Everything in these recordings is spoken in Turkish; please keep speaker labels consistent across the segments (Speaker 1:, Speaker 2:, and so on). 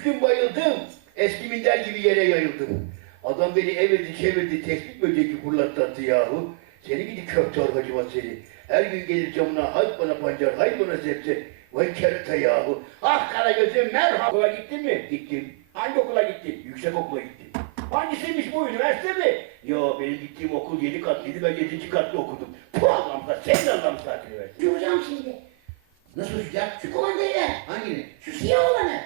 Speaker 1: Düştüm bayıldım. Eski minder gibi yere yayıldım. Adam beni evirdi çevirdi tespit böceği fırlatlattı yahu. Seni gidi kök torbacıma seni. Her gün gelir camına hay bana pancar hay bana sebze. Vay kerata yahu. Ah Karagöz'üm merhaba. Okula gittin mi? Gittim. Hangi okula gittin? Yüksek okula gittim. Hangisiymiş bu üniversite mi? Ya benim gittiğim okul yedi katlıydı ben yedinci katlı okudum. Puh Allah'ım senin Allah'ım saat üniversite.
Speaker 2: Duracağım şimdi.
Speaker 3: Nasıl uçacak?
Speaker 2: Şu kumandayla.
Speaker 3: Hangini?
Speaker 2: Şu siyah olanı.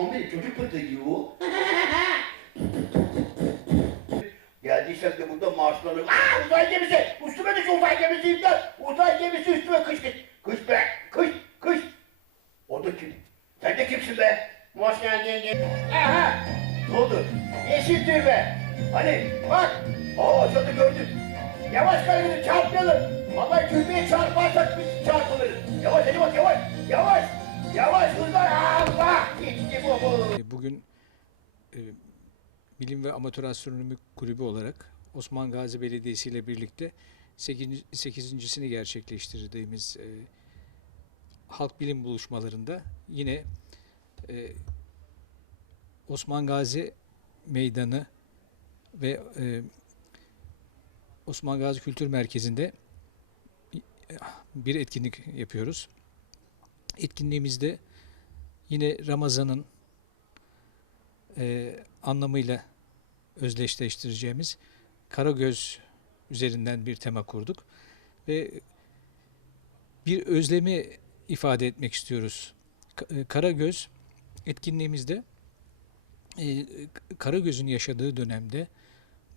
Speaker 3: Dombili çocuk bu.
Speaker 1: Geldiysek de burada marşlanır. Aa uzay gemisi! Üstüme düş uzay gemisi imdat! Uzay gemisi üstüme kış kış! Kış be! Kış! Kış! O da kim? Sen de kimsin be? Hoş geldin. Aha! Ne oldu? Yeşil be! Hani bak! Aa aşağıda gördüm. Yavaş kaygılı çarpmayalım. Vallahi kürbeye çarparsak biz çarpılırız. Yavaş hadi bak yavaş! Yavaş! Yavaş hızlar! Allah!
Speaker 4: Bugün e, Bilim ve Amatör Astronomi Kulübü olarak Osman Gazi Belediyesi ile birlikte 8. 8.sini gerçekleştirdiğimiz e, halk bilim buluşmalarında yine e, Osman Gazi Meydanı ve e, Osman Gazi Kültür Merkezi'nde e, bir etkinlik yapıyoruz. Etkinliğimizde yine Ramazan'ın e, anlamıyla özdeşleştireceğimiz Karagöz üzerinden bir tema kurduk ve bir özlemi ifade etmek istiyoruz. E, Karagöz etkinliğimizde e, Karagöz'ün yaşadığı dönemde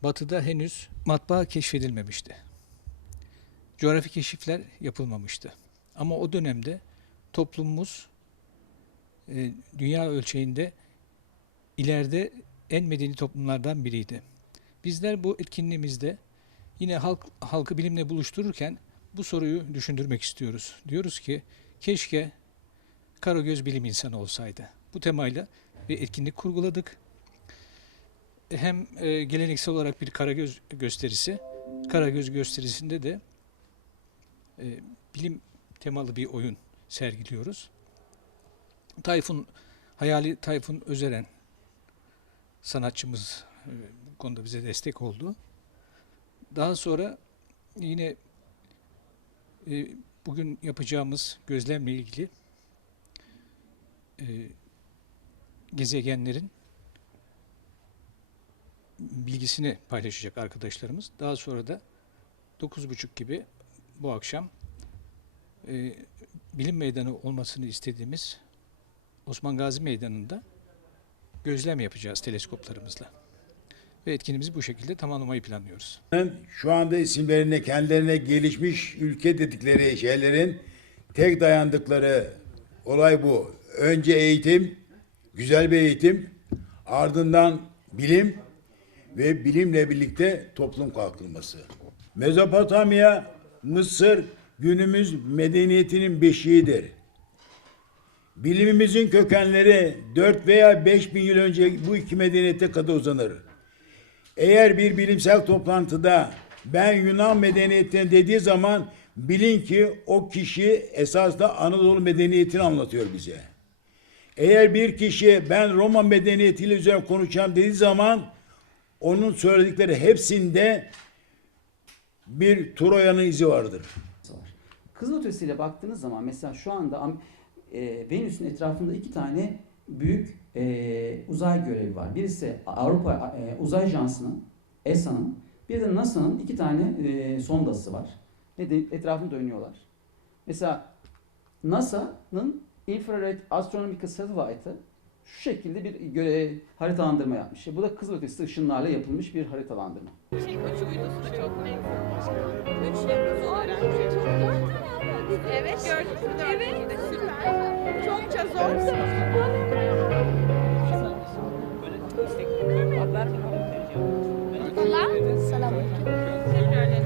Speaker 4: Batı'da henüz matbaa keşfedilmemişti. Coğrafi keşifler yapılmamıştı. Ama o dönemde toplumumuz e, dünya ölçeğinde ileride en medeni toplumlardan biriydi. Bizler bu etkinliğimizde yine halk halkı bilimle buluştururken bu soruyu düşündürmek istiyoruz. Diyoruz ki keşke Karagöz bilim insanı olsaydı. Bu temayla bir etkinlik kurguladık. Hem e, geleneksel olarak bir Karagöz gösterisi, Karagöz gösterisinde de e, bilim temalı bir oyun sergiliyoruz. Tayfun, hayali Tayfun Özeren sanatçımız e, bu konuda bize destek oldu. Daha sonra yine e, bugün yapacağımız gözlemle ilgili e, gezegenlerin bilgisini paylaşacak arkadaşlarımız. Daha sonra da 9.30 gibi bu akşam bilim meydanı olmasını istediğimiz Osman Gazi Meydanı'nda gözlem yapacağız teleskoplarımızla. Ve etkinliğimizi bu şekilde tamamlamayı planlıyoruz.
Speaker 5: Şu anda isimlerine kendilerine gelişmiş ülke dedikleri şeylerin tek dayandıkları olay bu. Önce eğitim, güzel bir eğitim, ardından bilim ve bilimle birlikte toplum kalkınması. Mezopotamya, Mısır günümüz medeniyetinin beşiğidir. Bilimimizin kökenleri 4 veya 5 bin yıl önce bu iki medeniyete kadar uzanır. Eğer bir bilimsel toplantıda ben Yunan medeniyetine dediği zaman bilin ki o kişi esas da Anadolu medeniyetini anlatıyor bize. Eğer bir kişi ben Roma medeniyetiyle üzerine konuşacağım dediği zaman onun söyledikleri hepsinde bir Troya'nın izi vardır.
Speaker 6: var. Kızıl ötesiyle baktığınız zaman mesela şu anda e, Venüs'ün etrafında iki tane büyük e, uzay görevi var. Birisi Avrupa e, Uzay Ajansı'nın, ESA'nın, bir de NASA'nın iki tane e, sondası var. Ve de etrafında dönüyorlar. Mesela NASA'nın Infrared Astronomical Satellite'ı şu şekilde bir göre, haritalandırma yapmış. Bu da kızılötesi ışınlarla yapılmış bir haritalandırma.
Speaker 7: Üç uydusu çok Üç yapısı öğrenci. Evet şurada evet. süper. Çokça zor.